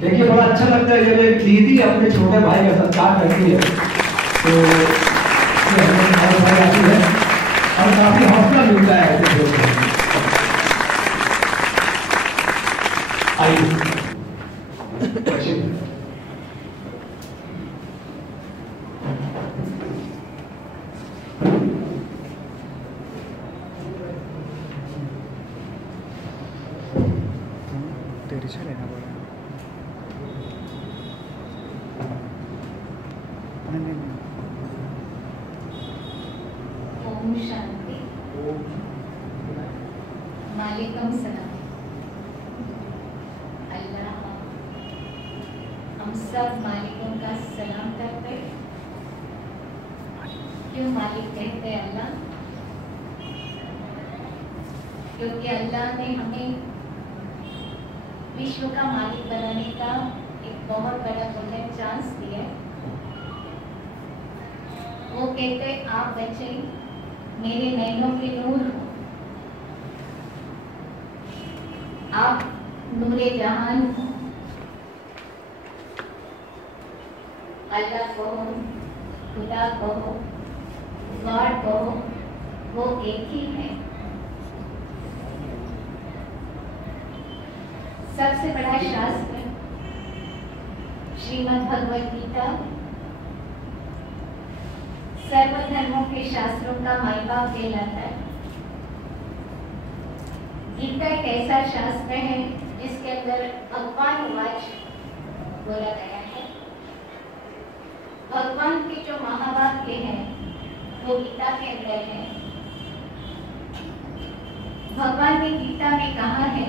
देखिए बड़ा अच्छा लगता है जब एक दीदी अपने छोटे भाई का सत्कार करती है, तो भाई आती है और काफी हौसला मिलता है ऐसे लोग। आइए तेरी से लेना पड़ा। ओम शांति। मालिकम सलाम। अल्लाह, हम सब मालिकों का सलाम करते। क्यों मालिक कहते अल्लाह? क्योंकि अल्लाह ने हमें विश्व का मालिक बनाने का एक बहुत बड़ा गोल्डन चांस दिया। वो कहते आप बच्चे मेरे नैनों के नूर हो, आप नूरे जहान हो। अल्लाह कहो, खुदा कहो, गॉड कहो, वो एक ही है। सबसे बड़ा शास्त्र श्रीमद् भगवद गीता सर्वधर्मों के शास्त्रों का माई बाप कहलाता है। गीता एक ऐसा शास्त्र है जिसके अंदर भगवान वाच बोला गया है। भगवान के जो महावाक्य हैं वो गीता के अंदर है। भगवान ने गीता में कहा है,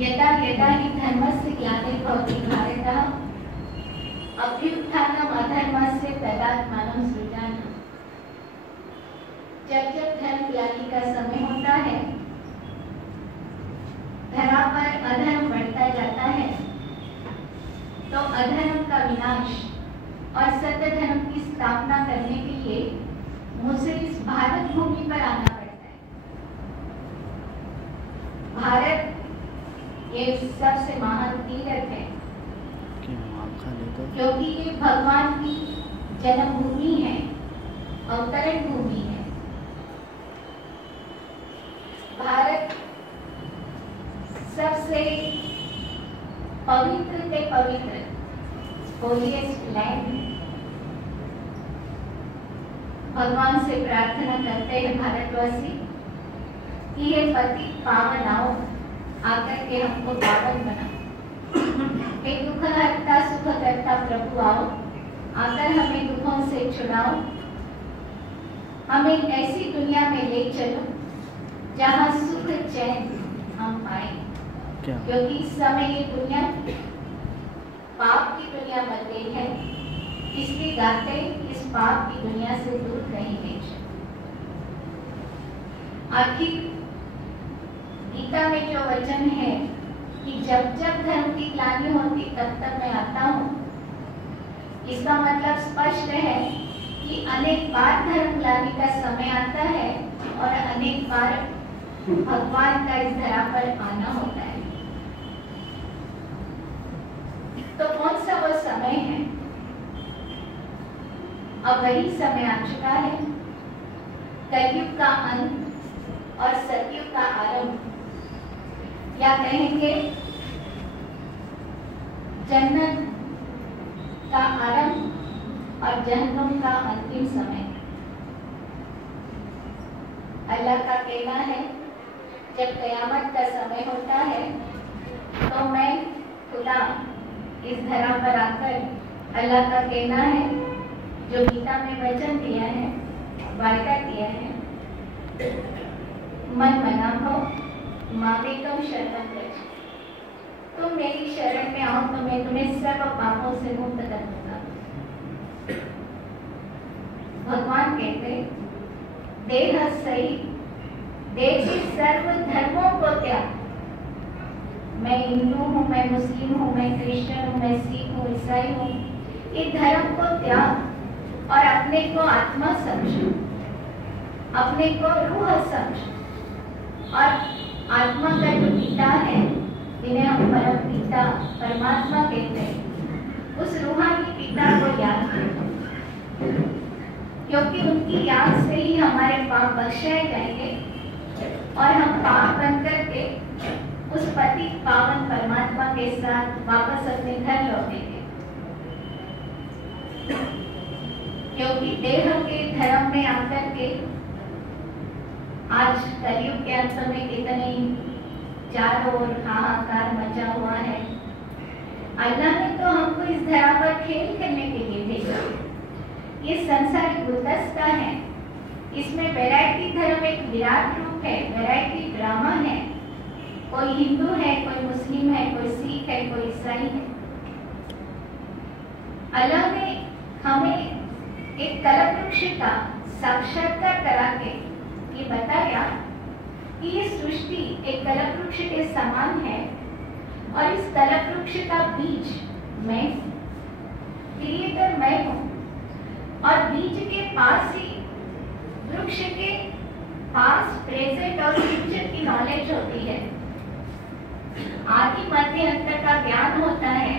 यदा यदा हि धर्मस्य ग्लानिर्भवति भारतः अभ्युत्थानम् अधर्मस्य तदात्मानं सृजामि। जब जब धर्म ग्लानि का समय होता है, धरा पर अधर्म बढ़ता जाता है, तो अधर्म का विनाश और सत्य धर्म की स्थापना करने के लिए मुझे इस भारत भूमि पर आना पड़ता है। भारत ये सबसे महान तीर्थ है क्योंकि ये भगवान की जन्मभूमि है, अवतरण भूमि है। भारत सबसे पवित्र से पवित्र होलीएस्ट लैंड। भगवान से प्रार्थना करते हैं भारतवासी कि ये पति पावन आओ, आकर के हमको पावन बना। हे दुख हरता सुख करता प्रभु आओ, आकर हमें दुखों से छुड़ाओ। हमें ऐसी दुनिया में ले चलो जहाँ सुख चैन हम पाए, क्योंकि इस समय ये दुनिया पाप की दुनिया बन गई है। इसलिए गाते इस पाप की दुनिया से दूर रहेंगे। आखिर गीता में जो वचन है कि जब जब धर्म की ग्लानि होती तब तब मैं आता हूँ, इसका मतलब स्पष्ट है कि अनेक बार धर्म ग्लानि का समय आता है और अनेक बार भगवान का इस धरा पर आना होता है। तो कौन सा वो समय है? अब वही समय आ चुका है, कलयुग का अंत और सतयुग का आरंभ, या कहेंगे जन्नत का आरंभ और जहन्नुम का अंतिम समय। अल्लाह का कहना है, जब कयामत का समय होता है तो मैं खुदा इस धरा पर आकर, अल्लाह का कहना है जो गीता में वचन दिया है, वायदा किया है, मन मना हो मामेकम शरणं व्रज, तुम मेरी शरण में आओ तो मैं तुम्हें सब पापों से मुक्त कर दूंगा। भगवान कहते देह सही देह सर्व धर्मों को त्याग। मैं हिंदू हूँ, मैं मुस्लिम हूँ, मैं क्रिश्चियन हूँ, मैं सिख हूँ, ईसाई हूँ, ये धर्म को त्याग और अपने को आत्मा समझो, अपने को रूह समझो और आत्मा का जो पिता है जिन्हें हम परम पिता पिता परमात्मा कहते हैं, उस रूहानी पिता को याद करो, क्योंकि उनकी याद से ही हमारे पाप बख्शाए जाएंगे और हम पाप बन करके उस पति पावन परमात्मा के साथ वापस अपने घर लौटेंगे। क्योंकि देह के धर्म में आकर के आज कलयुग के अंत में कितने चारों ओर हाहाकार मचा हुआ है। अल्लाह ने तो हमको इस धरा पर खेल खेलने के लिए भेजा। ये संसारिक गुलदस्ता है, इसमें वैरायटी धर्म एक विराट रूप है, वैरायटी ड्रामा है। कोई हिंदू है, कोई मुस्लिम है, कोई सिख है, कोई ईसाई है। अल्लाह ने हमें एक कल्पवृक्ष का साक्षात्कार करा के ये बताया कि ये सृष्टि एक कल्पवृक्ष के समान है और इस कल्पवृक्ष का बीज मैं, क्रिएटर मैं हूँ, और बीज के पास ही वृक्ष के पास प्रेजेंट और फ्यूचर की नॉलेज होती है, आदि मध्य अंत का ज्ञान होता है।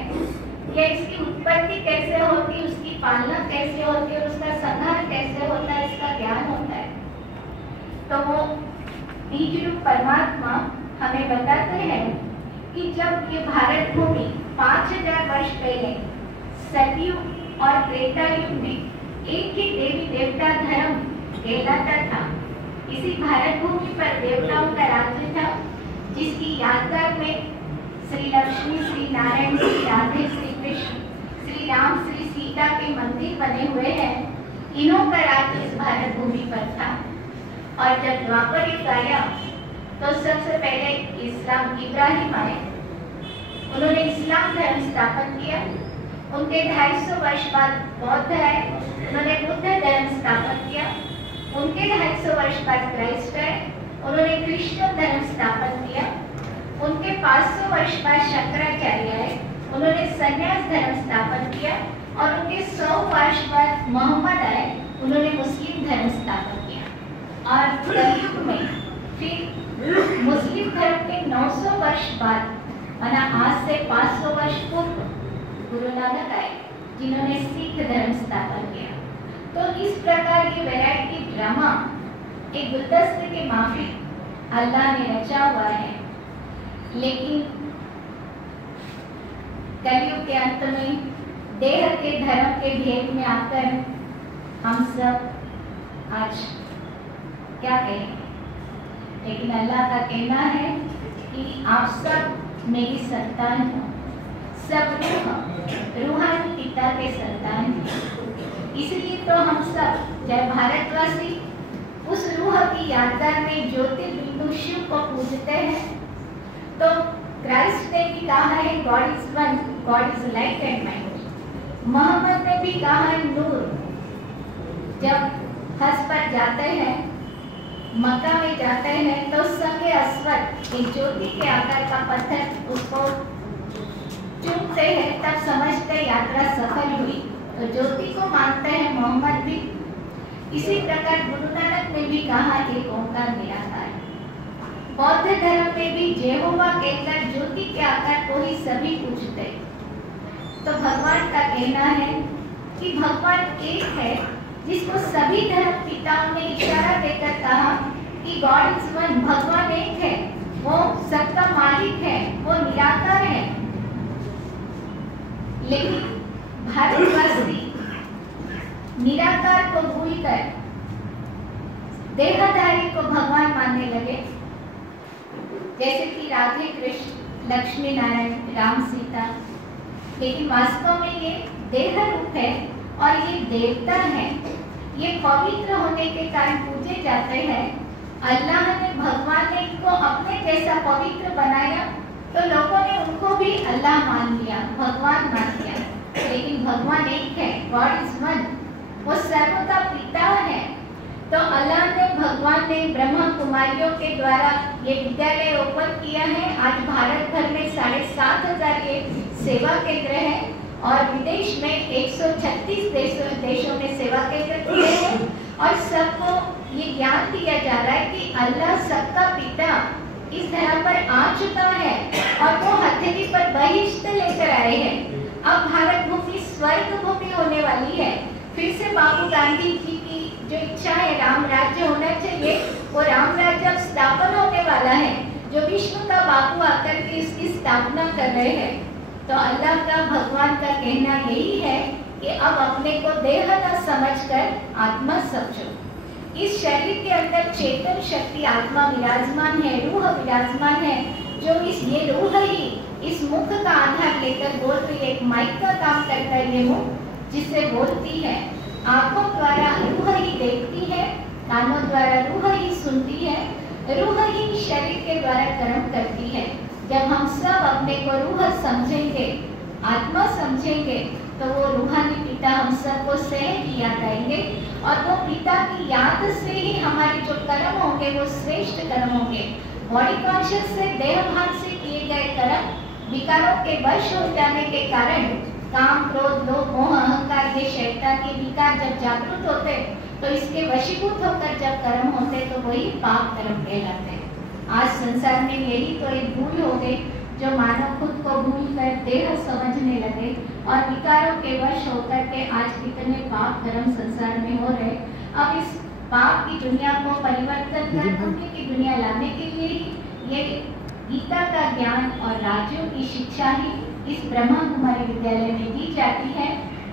या इसकी उत्पत्ति कैसे होती, उसकी पालना कैसे होती है और उसका संहार कैसे होता है, इसका ज्ञान होता है। तो वो बीज रूप परमात्मा हमें बताते हैं कि जब ये भारत भूमि 5000 वर्ष पहले सतयुग और त्रेता युग में एक ही देवी देवता धर्म कहलाता था, इसी भारत भूमि पर देवताओं का राज्य था, जिसकी यादगार में श्री लक्ष्मी, श्री नारायण, श्री राधे, श्री कृष्ण, श्री राम, श्री सीता के मंदिर बने हुए हैं। इन्हों का राज्य इस भारत भूमि पर था। और जब द्वापर युग आया तो सबसे पहले इस्लाम इब्राहिम आए, उन्होंने इस्लाम धर्म स्थापन किया। उनके 250 वर्ष बाद बौद्ध आए, उन्होंने बुद्ध धर्म स्थापन किया। उनके 250 वर्ष बाद क्राइस्ट आए, उन्होंने कृष्ण धर्म स्थापन किया। उनके 500 वर्ष बाद शंकराचार्य आए, उन्होंने संन्यास धर्म स्थापन किया। और उनके 100 वर्ष बाद मोहम्मद आए, उन्होंने मुस्लिम धर्म स्थापन किया। और कलयुग में फिर मुस्लिम धर्म के 900 वर्ष बाद, माना आज से 500 वर्ष पूर्व, गुरु नानक आए, जिन्होंने सिख धर्म स्थापन किया। तो इस प्रकार की वैरायटी ड्रामा एक गुलदस्ते के माफिक अल्लाह ने रचा हुआ है। लेकिन कलयुग के अंत में देह के धर्म के भेद में आकर हम सब आज क्या कहें, लेकिन अल्लाह का कहना है कि आप सब मेरी संतान हो, सब रूहानी पिता के संतान हैं। इसलिए तो हम सब चाहे भारतवासी उस रूह की यादगार में ज्योतिर्बिंदु शिव को पूजते हैं। तो क्राइस्ट ने भी कहा है God is one, God is light and might. Mohammad ने भी कहा है नूर। जब हज पर जाते हैं, मक्का में जाते हैं, तो संगे अस्वद एक ज्योति के आकार का पत्थर उसको चूमते हैं, तब समझते यात्रा सफल हुई। तो ज्योति को मानते हैं मोहम्मद भी। इसी प्रकार गुरु नानक ने भी कहा एक ओंकार निराकार। बौद्ध धर्म में भी जेहोवा कहकर ज्योति के आकार को ही सभी पूजते। तो भगवान का कहना है कि भगवान एक है, जिसको सभी धर्म पिताओं ने इशारा देकर कहा कि गॉड इज वन, भगवान एक है, वो सबका मालिक है, वो निराकार है। लेकिन भारतवासी निराकार को भूलकर देहधारी को भगवान मानने लगे, जैसे कि राधे कृष्ण, लक्ष्मी नारायण, राम सीता। लेकिन वास्तव में ये देह रूप है और ये देवता है, ये पवित्र होने के कारण पूजे जाते हैं। अल्लाह ने, भगवान ने इनको अपने जैसा पवित्र बनाया, तो लोगों ने उनको भी अल्लाह मान लिया, भगवान मान लिया। लेकिन भगवान एक है, गॉड इज वन, वो सर्व का पिता है। तो अल्लाह ने, भगवान ने ब्रह्मा कुमारियों के द्वारा ये विद्यालय ओपन किया है। आज भारत भर में 7500 ये सेवा केंद्र है और विदेश में 136 देशों में सेवा केंद्र खुले हैं। और सबको ये ज्ञान दिया जा रहा है कि अल्लाह सबका पिता इस धरा पर आ चुका है और वो हथेली पर वही गए हैं। अब भारत भूमि स्वर्ग भूमि होने वाली है। फिर से बाबू गांधी जी की जो इच्छा है राम राज्य होना चाहिए, वो राम राज्य अब स्थापन होने वाला है, जो विष्णु का बाबू आकर के इसकी स्थापना कर रहे हैं। तो अल्लाह का, भगवान का कहना यही है कि अब अपने को देह न समझकर आत्मा समझो। इस शरीर के अंदर चेतन शक्ति आत्मा विराजमान है, रूह विराजमान है, जो ये रूह ही इस मुख का आधार लेकर बोल रही है। एक माइक का काम करता है ये मुख, जिससे बोलती है। आंखों द्वारा रूह ही देखती है, कानों द्वारा रूह ही सुनती है, रूह ही शरीर के द्वारा कर्म करती है। जब हम सब अपने को रूह समझेंगे, आत्मा समझेंगे, तो वो रूहानी पिता हम सबको स्नेह की याद आएंगे, और वो पिता की याद से ही हमारे जो कर्म होंगे वो श्रेष्ठ कर्म होंगे। बॉडी कॉन्शियस से, देह भान से किए गए कर्म विकारों के वश हो जाने के कारण काम, क्रोध, लोभ, मोह, अहंकार, ये शैतान के विकार जब जागृत होते, तो इसके वशीभूत होकर जब कर्म होते तो वही पाप कर्म कहलाते हैं। आज संसार में यही तो एक भूल हो गई, जो मानव खुद को भूल कर देह समझने लगे और विकारों के वश होकर के आज कितने पाप कर्म संसार में हो रहे। अब इस पाप की दुनिया को परिवर्तन कर पुण्य की दुनिया लाने के लिए ही ये गीता का ज्ञान और राज्यों की शिक्षा ही इस ब्रह्मा कुमारी विद्यालय में दी जाती है।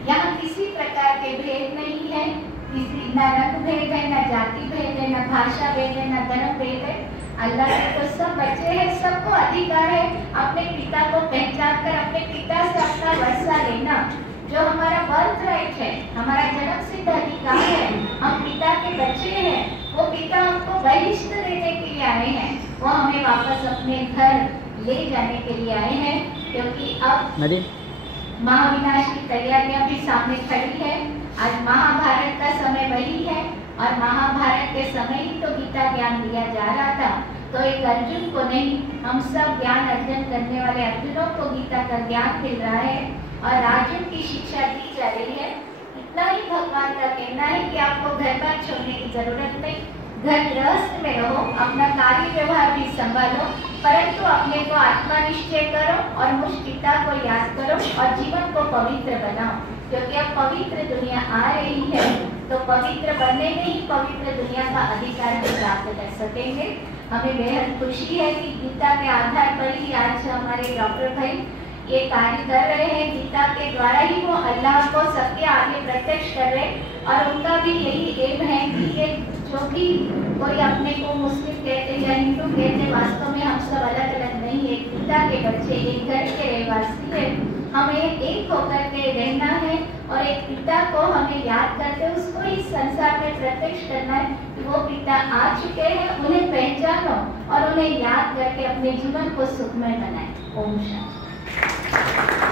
यहाँ किसी प्रकार के भेद नहीं है, किसी न रंग भेद है, न जाति भेद है, न भाषा भेद है, न धर्म भेद है। अल्लाह के तो सब बच्चे हैं, सबको अधिकार है अपने पिता को पहचान कर अपने पिता से अपना वर्षा लेना, जो हमारा बर्थ राइट है, हमारा जन्म सिद्ध अधिकार है। हम पिता के बच्चे हैं, वो पिता हमको बहिष्ठ देने के लिए आए हैं, वो हमें वापस अपने घर ले जाने के लिए आए हैं, क्योंकि अब महाविनाश की तैयारियां भी सामने खड़ी है। आज महाभारत का समय वही है, और महाभारत के समय ही तो गीता ज्ञान दिया जा रहा था। तो एक अर्जुन को नहीं, हम सब ज्ञान अर्जन करने वाले अर्जुनों को गीता का ज्ञान मिल रहा है और अर्जुन की शिक्षा दी जा रही है। इतना ही भगवान का कहना है कि आपको घर बार छोड़ने की जरूरत नहीं, घर गृहस्थ में रहो, अपना कार्य व्यवहार भी संभालो, परंतु अपने को आत्मा निश्चय करो और मुझ पिता को याद करो और जीवन को पवित्र बनाओ, क्योंकि अब पवित्र दुनिया आ रही है। तो पवित्र बनने में ही पवित्र दुनिया का अधिकार हम प्राप्त कर सकेंगे। हमें बेहद खुशी है कि गीता के आधार पर ही आज हमारे डॉक्टर भाई ये कार्य कर रहे हैं। गीता के द्वारा ही वो अल्लाह को सबके आगे प्रत्यक्ष कर रहे हैं, और उनका भी यही एम है कि ये जो भी कोई अपने को मुस्लिम कहते या हिंदू कहते, वास्तव में हम सब अलग अलग नहीं है, गीता के बच्चे, एक घर के रहवासी है। हमें एक होकर के रहना है और एक पिता को हमें याद करके उसको इस संसार में प्रत्यक्ष करना है कि वो पिता आ चुके हैं, उन्हें पहचानो और उन्हें याद करके अपने जीवन को सुखमय बनाए। ओम शांति।